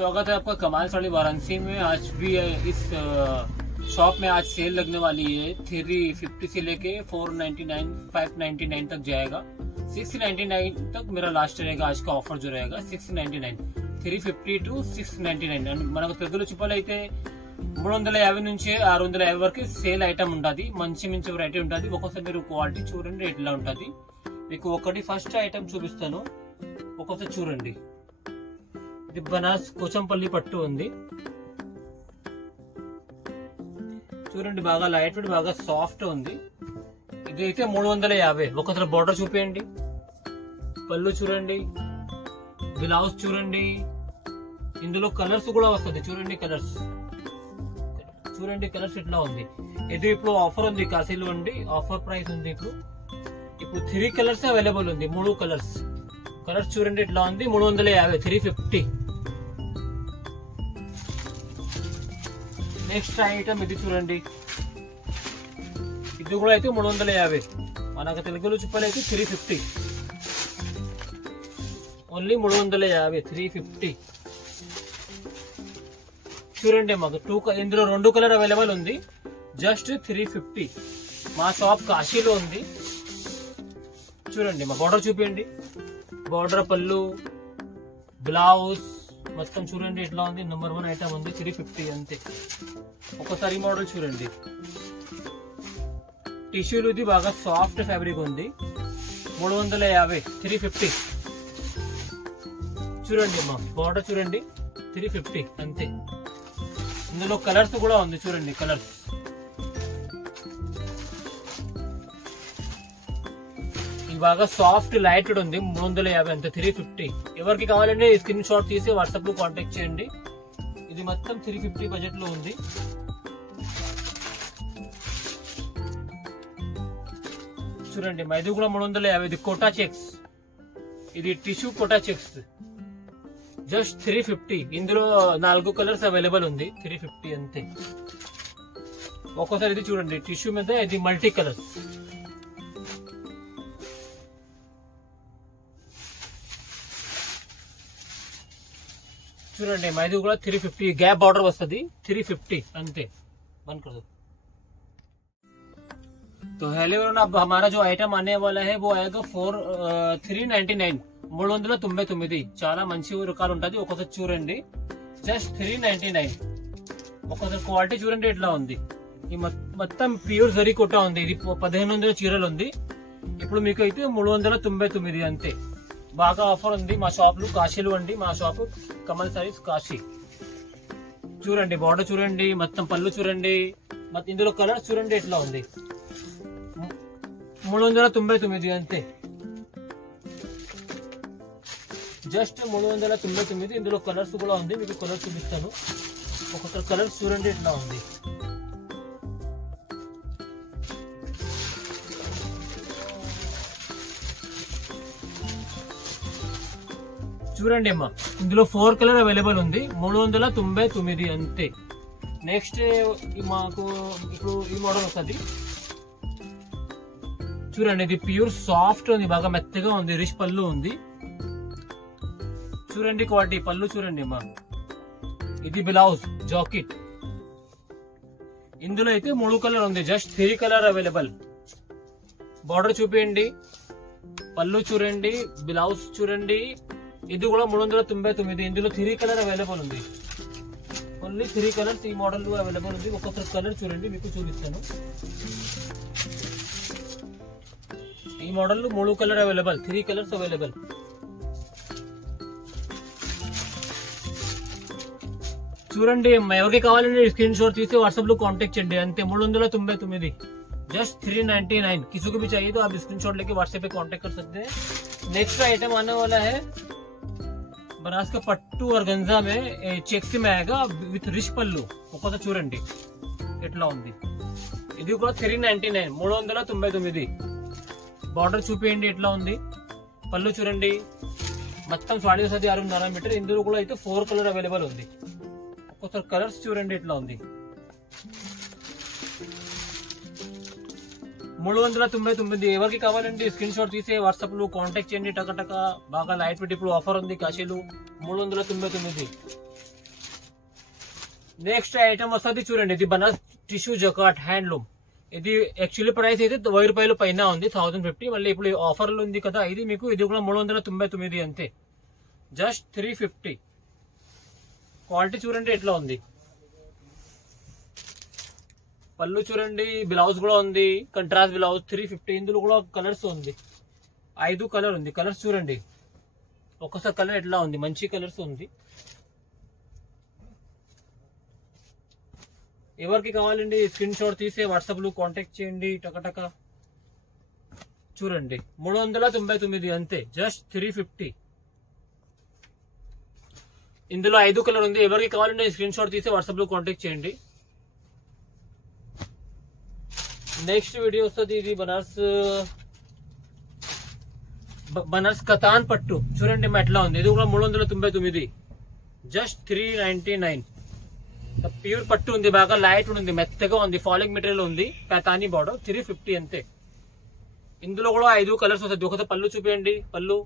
स्वागत है आपका कमाल साड़ी वाराणसी में। आज भी इस शॉप में आज सेल लगने वाली है। 350 से लेके 499 599 तक जाएगा। 699 तक मेरा लास्ट रहेगा। आज का ऑफर जो रहेगा 699, 350 to 699। మనకు పెద్దలు చెప్పాలైతే 350 నుంచి 650 వరకు సేల్ ఐటమ్ ఉంటుంది। మంచి మంచి వెరైటీ ఉంటుంది। ఒక్కొక్కసారి మీరు క్వాలిటీ చూడండి ఎట్లా ఉంటుంది। మీకు ఒకటి ఫస్ట్ ఐటమ్ చూపిస్తాను, ఒక్కొక్కసారి చూడండి। ఇది బనారస్ కోచంపల్లి పట్టు ఉంది చూడండి, బాగా లైట్ వెయిట్, బాగా సాఫ్ట్ ఉంది। ఇది అయితే 350। ఒకసారి బోర్డర్ చూపేయండి, పళ్ళు చూడండి, బ్లౌజ్ చూడండి। ఇందులో కలర్స్ కూడా వస్తుంది చూడండి, కలర్స్ చూడండి, కలర్స్ ఇట్లా ఉంది। ఇది ఇప్పుడు ఆఫర్ ఉంది, కాశీలో ఉండి ఆఫర్ ప్రైస్ ఉంది। ఇప్పుడు 3 కలర్స్ అవైలబుల్ ఉంది, 3 కలర్స్ చూడండి ఇట్లా ఉంది। 350, 350। నెక్స్ట్ ఐటమ్ ఇది చూడండి, ఇది కూడా అయితే 350। మనకు తెలుగులో చెప్పాలైతే 350, ఓన్లీ 350, 350 చూడండి। మాకు ఇందులో 2 కలర్ అవైలబుల్ ఉంది, జస్ట్ 350। మా షాప్ కాశీలో ఉంది చూడండి। మా బార్డర్ చూపించండి, బార్డర్, పళ్ళు, బ్లౌజ్ మొత్తం చూడండి ఎట్లా ఉంది। నెంబర్ 1 ఐటమ్ ఉంది, 350 అంతే। ఒకసారి మోడల్ చూడండి, టిష్యూలు ఇది బాగా సాఫ్ట్ ఫ్యాబ్రిక్ ఉంది। 350, 350 చూడండి। మా బార్డర్ చూడండి, 350 అంతే। ఇందులో కలర్స్ కూడా ఉంది చూడండి, కలర్స్ బాగా సాఫ్ట్ లైట్ ఉంది। 350 అంతే, 350। ఎవరికి కావాలంటే స్క్రీన్ షాట్ తీసి వాట్సాప్ లో కాంటాక్ట్ చేయండి। ఇది మొత్తం 350 బడ్జెట్ లో ఉంది। చూడండి, ఇది కూడా 350। ఇది కోటా చెక్స్, ఇది టిష్యూ కోటా చెక్స్, జస్ట్ 350। ఇందులో 4 కలర్స్ అవైలబుల్ ఉంది, 350 అంతే। ఒక్కోసారి ఇది చూడండి, టిష్యూ మీద ఇది మల్టీ కలర్స్ చూడండి। ఇది కూడా 350, गैप बॉर्डर వస్తుంది, 350 అంతే। बंद कर दो। तो हेलो अब हमारा जो आइटम आने वाला है वो आएगा 399, 399। చాలా మంచి రకాలు ఉంటుంది। ఒకసారి చూడండి, జస్ట్ 399। ఒకసారి క్వాలిటీ చూడండి ఎట్లా ఉంది। ఈ మొత్తం ప్యూర్ జరీ కోటా ఉంది। ఇది 1500 చీరలు ఉంది। ఇప్పుడు మీకు అయితే 399 అంతే। బాగా ఆఫర్ ఉంది। మా షాప్ లో కాశీలో అండి, మా షాప్ కమల్ సారీస్ కాశీ। చూడండి, బార్డర్ చూడండి, మొత్తం పళ్ళు చూడండి, ఇందులో కలర్స్ చూడండి ఎట్లా ఉంది। 399 అంతే, జస్ట్ 399। ఇందులో కలర్స్ కూడా ఉంది, మీకు కలర్స్ చూపిస్తాను। ఒకసారి కలర్స్ చూడండి ఎట్లా ఉంది। చూడండి అమ్మా, ఇందులో 4 కలర్ అవైలబుల్ ఉంది, 399 అంతే। నెక్స్ట్ మాకు ఇప్పుడు ఈ మోడల్ వస్తుంది చూడండి। ఇది ప్యూర్ సాఫ్ట్ ఉంది, బాగా మెత్తగా ఉంది, రిచ్ పళ్ళు ఉంది చూడండి। క్వాలిటీ పళ్ళు చూడండి అమ్మా। ఇది బ్లౌజ్ జాకెట్, ఇందులో అయితే 3 కలర్ ఉంది, జస్ట్ 3 కలర్ అవైలబుల్। బార్డర్ చూపించండి, పళ్ళు చూడండి, బ్లౌజ్ చూడండి। ఇది కూడా 399। ఇందులో 3 కలర్ అవైలబుల్ ఉంది, ఓన్లీ 3 కలర్స్ ఈ మోడల్ అవైలబుల్ ఉంది। ఒక్కొక్క కలర్ చూడండి, మీకు చూపిస్తాను। ఈ model 3 colour available, 3 colours available. చూడండి, ఎవరికి కావాలంటే స్క్రీన్ షॉट తీసి व्हाट्सएप లో कांटेक्ट చేయండి అంతే। 399, जस्ट 399। किसी को भी चाहिए तो आप स्क्रीनशॉट लेके व्हाट्सएप पे कांटेक्ट कर सकते हैं। नेक्स्ट आइटम आने वाला है बनारस का पट्टू ऑर्गेन्जा में चेक्स में आएगा विथ रिच पल्लू। ఒక్కసారి చూడండి ఎట్లా ఉంది। ఇది కూడా 399, 399। బార్డర్ చూపియండి ఎట్లా ఉంది, పళ్ళు చూడండి, మొత్తం 6.5 మీటర్। ఇందులో కూడా అయితే 4 కలర్ అవైలబుల్ ఉంది। ఒక్కసారి కలర్స్ చూడండి ఎట్లా ఉంది। 399। ఎవరికి కావాలంటే స్క్రీన్ షాట్ తీసి వాట్సాప్ లో కాంటాక్ట్ చేయండి। టక బాగా లైట్ వెయిట్ ఇప్పుడు ఆఫర్ ఉంది కాశీలో, 399। నెక్స్ట్ ఐటమ్ వస్తుంది చూడండి, ఇది బనారస్ టిష్యూ జకాట్ హ్యాండ్లూమ్. ఇది యాక్చువల్లీ ప్రైస్ అయితే 1000 రూపాయలు పైన ఉంది, 1050. మళ్ళీ ఇప్పుడు ఆఫర్లు ఉంది కదా ఇది మీకు, ఇది కూడా 399 అంతే, జస్ట్ 350. క్వాలిటీ చూడండి ఎట్లా ఉంది. పళ్ళు చూడండి, బ్లౌజ్ కూడా ఉంది కంట్రాస్ట్ బ్లౌజ్, 350. ఇందులో కూడా కలర్స్ ఉంది, 5 కలర్ ఉంది. కలర్స్ చూడండి, ఒక్కసారి కలర్ ఎట్లా ఉంది, మంచి కలర్స్ ఉంది. ఎవరికి కావాలండి స్క్రీన్ షాట్ తీసి వాట్సాప్ లో కాంటాక్ట్ చేయండి. టకటక చూడండి, 399 అంతే, జస్ట్ 350. ఇందులో 5 కలర్ ఉంది. ఎవరికి కావాలంటే స్క్రీన్ షాట్ తీసి వాట్సాప్ లో కాంటాక్ట్ చేయండి. నెక్స్ట్ వీడియో వస్తుంది, ఇది బనారస్ కతాన్ పట్టు చూడండి ఎట్లా ఉంది. ఇది కూడా 399, జస్ట్ 399. ప్యూర్ పట్టు ఉంది, బాగా లైట్ ఉంది, మెత్తగా ఉంది, ఫాలింగ్ మెటీరియల్ ఉంది, పైతానీ బార్డర్, 350 అంతే. ఇందులో కూడా 5 కలర్స్ వస్తుంది. ఒకసారి పళ్ళు చూపించండి. పళ్ళు,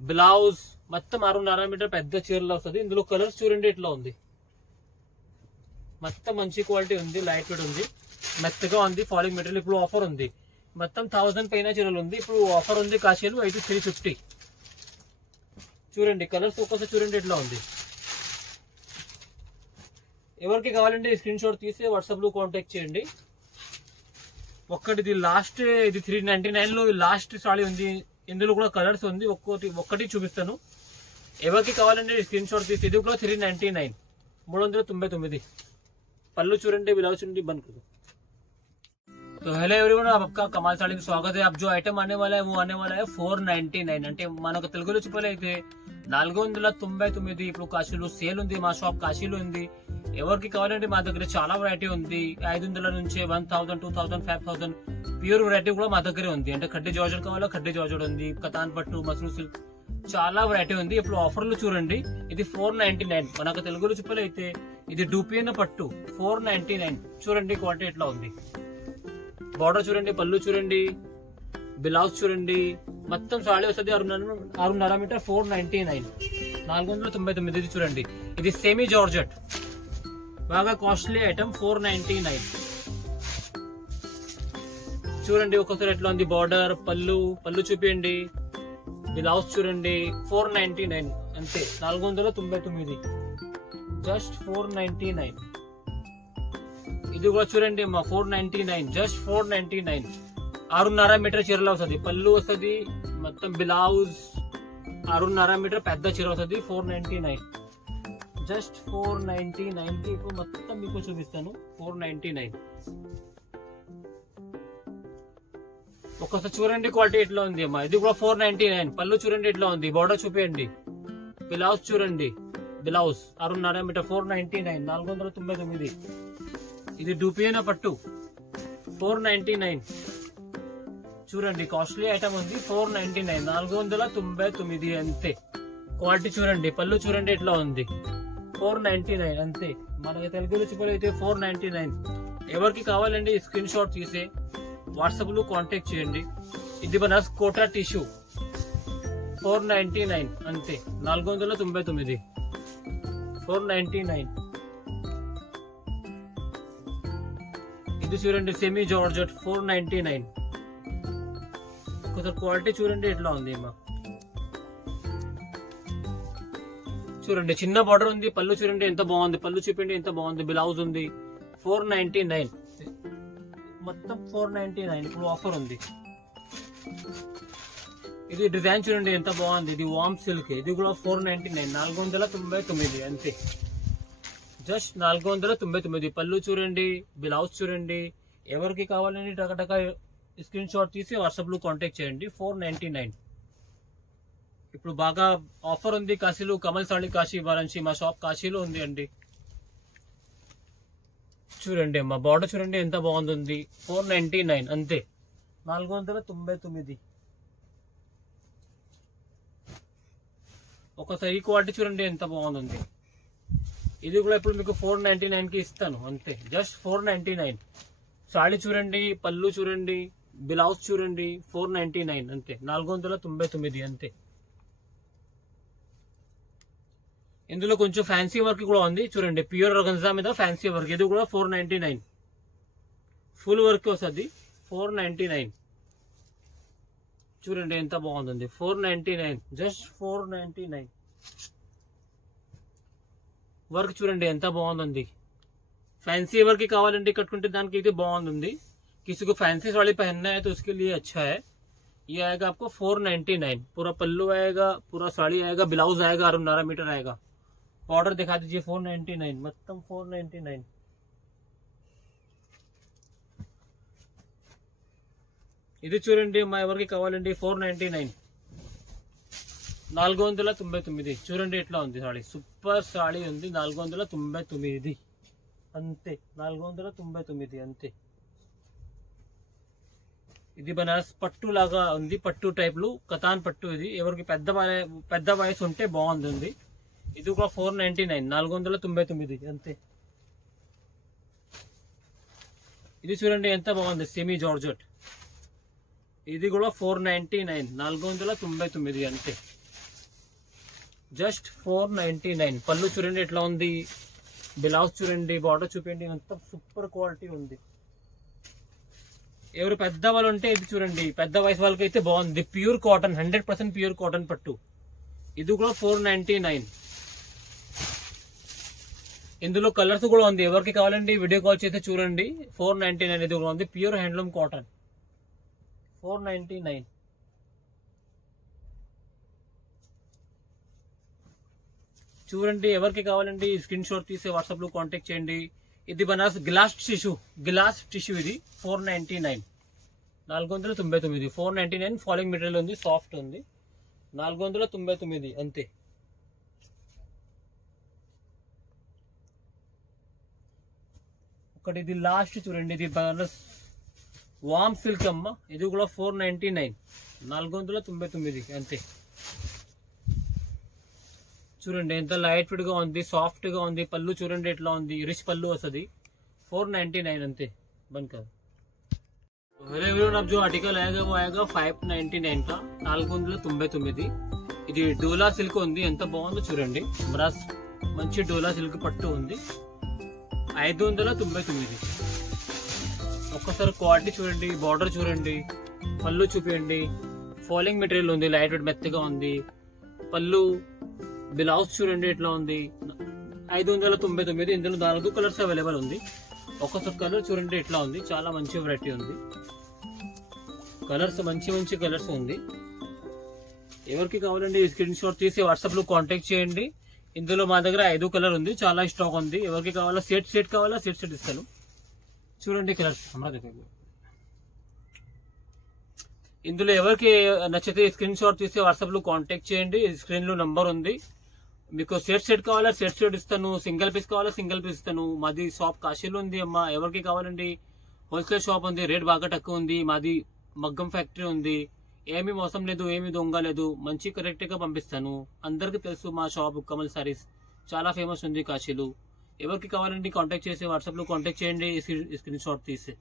బ్లౌజ్ మొత్తం 6.5 మీటర్ పెద్ద చీరలో వస్తుంది. ఇందులో కలర్స్ చూడండి ఎట్లా ఉంది, మొత్తం మంచి క్వాలిటీ ఉంది, లైట్ వెయిట్ ఉంది, మెత్తగా ఉంది, ఫాలింగ్ మెటీరియల్. ఇప్పుడు ఆఫర్ ఉంది, మొత్తం 1000 పైన చీరలు ఉంది. ఇప్పుడు ఆఫర్ ఉంది కాశీలు, అయితే 350. చూడండి కలర్స్ ఒక్కసారి చూడండి ఎట్లా ఉంది. ఎవరికి కావాలంటే స్క్రీన్ షాట్ తీసి వాట్సాప్ లో కాంటాక్ట్ చేయండి. ఒక్కటిది లాస్ట్, ఇది 399 లో లాస్ట్ సారీ ఉంది. ఇందులో కూడా కలర్స్ ఉంది, ఒక్కటి చూపిస్తాను. ఎవరికి కావాలంటే స్క్రీన్ షాట్ తీసి, ఇది కూడా 399, 399. पल्लू चूरंडी ब्लाउज चूरंडी बंद कर दो। तो हेलो एवरीवन, आपका कमाल साड़ी में स्वागत है। अब जो आइटम आने वाला है वो आने वाला है 499 అంటే మనకు తెలుగులో చెప్పాలైతే 499 ఇప్పుడు కాశీలో సేల్ ఉంది, మా షాప్ కాశీలో ఉంది. ఎవరికి కావాలంటే మా దగ్గర చాలా వెరైటీ ఉంది, 500 నుంచి 1000, 2000, 5000 ప్యూర్ వెరైటీ కూడా మా దగ్గర ఉంది. అంటే కడ్డీ జార్జెట్ కావాలా కడ్డీ జార్జెట్ ఉంది, కతాన్ పట్టు, మస్రూ సిల్క్, చాలా వెరైటీ ఉంది. ఇప్పుడు ఆఫర్లు చూడండి, ఇది 499 మనకు తెలుగులో చెప్పాలైతే ఇది డూపియన్ పట్టు 499. చూడండి క్వాలిటీ ఎట్లా ఉంది, బార్డర్ చూడండి, పళ్ళు చూడండి, బ్లౌజ్ చూడండి, మొత్తం సాడీ వస్తుంది 6.5 మీటర్ 499, 499. ఇది చూడండి, ఇది సెమీ జార్జెట్, బాగా కాస్ట్లీ ఐటమ్ 499. చూడండి ఒకసారి ఎట్లా ఉంది, బార్డర్, పళ్ళు చూపియండి, బ్లౌజ్ చూడండి, 499 అంతే, 499, జస్ట్ 499. ఇది కూడా చూడండి 499, జస్ట్ 499. 6.5 మీటర్ చీరలో వస్తుంది, పళ్ళు వస్తుంది, మొత్తం బ్లౌజ్ 6.5 మీటర్ పెద్ద చీర వస్తుంది, 499, జస్ట్ 499 కి ఇప్పుడు మొత్తం మీకు చూపిస్తాను. 499 ఒకసారి చూడండి క్వాలిటీ ఎట్లా ఉంది అమ్మా. ఇది కూడా 499, పళ్ళు చూడండి ఎట్లా ఉంది, బార్డర్ చూపించండి, బ్లౌజ్ చూడండి, బ్లౌజ్ 6.5 మీటర్ 499, 499. ఇది డూపియనా పట్టు 499. చూడండి కాస్ట్లీ ఐటమ్ ఉంది, 499, 499 అంతే. క్వాలిటీ చూడండి, పళ్ళు చూడండి ఎట్లా ఉంది, 499 అంతే. మనకి తెలుగులో చెప్పాలైతే 499. ఎవరికి కావాలండి స్క్రీన్ షాట్ తీసి వాట్సాప్ లో కాంటాక్ట్ చేయండి. ఇది బనారస్ కోటా టిష్యూ 499 అంతే, 499, 499. ఇది చూడండి సెమీ జార్జెట్ 499. ఒకసారి క్వాలిటీ చూడండి ఎట్లా ఉంది అమ్మా. చూడండి చిన్న బార్డర్ ఉంది, పళ్ళు చూడండి ఎంత బాగుంది, పళ్ళు చూపిండి ఎంత బాగుంది, బ్లౌజ్ ఉంది, 499, మొత్తం 499. ఇప్పుడు ఆఫర్ ఉంది. ఇది డిజైన్ చూడండి ఎంత బాగుంది, ఇది వామ్ సిల్క్, ఇది కూడా 499, 499 అంతే, జస్ట్ 499. పళ్ళు చూడండి, బ్లౌజ్ చూడండి. ఎవరికి కావాలని టకటక స్క్రీన్ షాట్ తీసి వాట్సాప్ లో కాంటాక్ట్ చేయండి. 499. ఇప్పుడు బాగా ఆఫర్ ఉంది కాశీలో, కమల్ సాడీ కాశీ వారాణసి, మా షాప్ కాశీలో ఉంది అండి. చూడండి అమ్మా, బార్డర్ చూడండి ఎంత బాగుంది, 499 అంతే, 499. ఒకసారి ఈ క్వాలిటీ చూడండి ఎంత బాగుంది. ఇది కూడా ఇప్పుడు మీకు 499 కి ఇస్తాను అంతే, జస్ట్ 499. సాడీ చూడండి, పళ్ళు చూడండి, బ్లౌజ్ చూడండి, 499 అంతే, 499 అంతే. ఇందులో కొంచెం ఫ్యాన్సీ వర్క్ కూడా ఉంది చూడండి, ప్యూర్ ఆర్గన్జా మీద ఫ్యాన్సీ వర్క్. ఇది కూడా 499 ఫుల్ వర్క్ వస్తుంది. 499 చూడండి ఎంత బాగుంది. 499 జస్ట్ 499 వర్క్ చూడండి ఎంత బాగుంది. फैंसी वर्क की कावाలంటే कटकुंटे దానికి ఇది బాగుంది. किसी को फैंसी साड़ी पहनना है तो उसके लिए अच्छा है. ये आएगा आपको 499. पूरा पल्लू आएगा, पूरा साड़ी आएगा, ब्लाउज आएगा और 12 मीटर आएगा. ऑर्डर दिखा दीजिए. 499 మొత్తం 499. ఇది చూడండి మా ఎవరికి కావాలండి 499 499 చూడండి ఎట్లా ఉంది సాడీ. సూపర్ సాడీ ఉంది. 499 అంతే. 499 అంతే. ఇది బనారస్ పట్టు లాగా ఉంది. పట్టు టైప్ లో కతాన్ పట్టు. ఇది ఎవరికి పెద్ద వయసు ఉంటే బాగుంటుంది. ఇది కూడా 499 499 అంతే. ఇది చూడండి ఎంత బాగుంది. Semi georgette. ఇది కూడా 499 499 అంతే. జస్ట్ 499. పళ్ళు చూడండి ఎట్లా ఉంది. బ్లౌజ్ చూడండి, బార్డర్ చూపించండి, అంత సూపర్ క్వాలిటీ ఉంది. ఎవరు పెద్ద వాళ్ళు ఉంటే ఇది చూడండి, పెద్ద వయసు వాళ్ళకి అయితే బాగుంది. ప్యూర్ కాటన్ 100% ప్యూర్ కాటన్ పట్టు. ఇది కూడా 499. ఇందులో కలర్స్ కూడా ఉంది. ఎవరికి కావాలండి వీడియో కాల్ చేస్తే చూడండి. 499 ఇది కూడా ఉంది. Pure handloom cotton 499. చూడండి ఎవరికి కావాలండి స్క్రీన్ షాట్ తీసి వాట్సాప్ లో కాంటాక్ట్ చేయండి. ఇది బనారస్ గ్లాస్ టిష్యూ ఇది 499 499 499. ఫాలింగ్ మెటీరియల్ ఉంది, సాఫ్ట్ ఉంది. 499 అంతే. ఒకటి ఇది లాస్ట్ చూడండి. ఇది బనారస్ వామ్ సిల్క్ అమ్మ. ఇది కూడా 499 499 అంతే. చూడండి ఎంత లైట్ ఫిట్ గా ఉంది, సాఫ్ట్ గా ఉంది. పళ్ళు చూడండి ఎట్లా ఉంది. రిచ్ పళ్ళు వస్తుంది. 499 అంతే. బంద్ कर. हेलो एवरीवन, अब जो आर्टिकल आएगा वो आएगा 599 का 499. ఇది డోలా సిల్క్ ఉంది. ఎంత బాగుందో చూడండి. బ్రాస్ మంచి డోలా సిల్క్ పట్టు ఉంది. 599. ఒక్కసారి క్వాలిటీ చూడండి, బార్డర్ చూడండి, పళ్ళు చూపించండి. ఫాలింగ్ మెటీరియల్ ఉంది, లైట్ వెయిట్ మెత్తగా ఉంది. పళ్ళు బ్లౌజ్ చూడండి ఎట్లా ఉంది. 599. ఇందులో 4 కలర్స్ అవైలబుల్ ఉంది. ఒక్కొక్క కలర్ చూడండి ఎట్లా ఉంది. చాలా మంచి వెరైటీ ఉంది. కలర్స్ మంచి కలర్స్ ఉంది. ఎవరికి కావాలండి స్క్రీన్ షాట్ తీసి వాట్సాప్ లో కాంటాక్ట్ చేయండి. ఇందులో మా దగ్గర 5 కలర్ ఉంది. చాలా స్టాక్ ఉంది. ఎవరికి కావాలా సెట్ కావాలా సెట్ ఇస్తాను. చూడండి కలర్స్. ఇందులో ఎవరికి నచ్చితే స్క్రీన్ షాట్ తీసి వాట్సాప్ లో కాంటాక్ట్ చేయండి. స్క్రీన్ లో నంబర్ ఉంది. మీకు సెట్ కావాలా సెట్ ఇస్తాను. సింగిల్ పీస్ కావాలా సింగిల్ పీస్ ఇస్తాను. మాది షాప్ కాశీలో ఉంది అమ్మా. ఎవరికి కావాలండి హోల్సేల్ షాప్ ఉంది. రేట్ బాగా తక్కువ ఉంది. మాది మగ్గం ఫ్యాక్టరీ ఉంది. ఏమి మోసం లేదు, ఏమి దొంగ లేదు. మంచి కరెక్ట్ గా పంపిస్తాను. అందరికి తెలుసు మా షాప్ కమల్ సారీస్ చాలా ఫేమస్ ఉంది కాశీలో. ఎవరికి కావాలండి కాంటాక్ట్ చేసి వాట్సాప్ లో కాంటాక్ట్ చేయండి స్క్రీన్ షాట్ తీసి.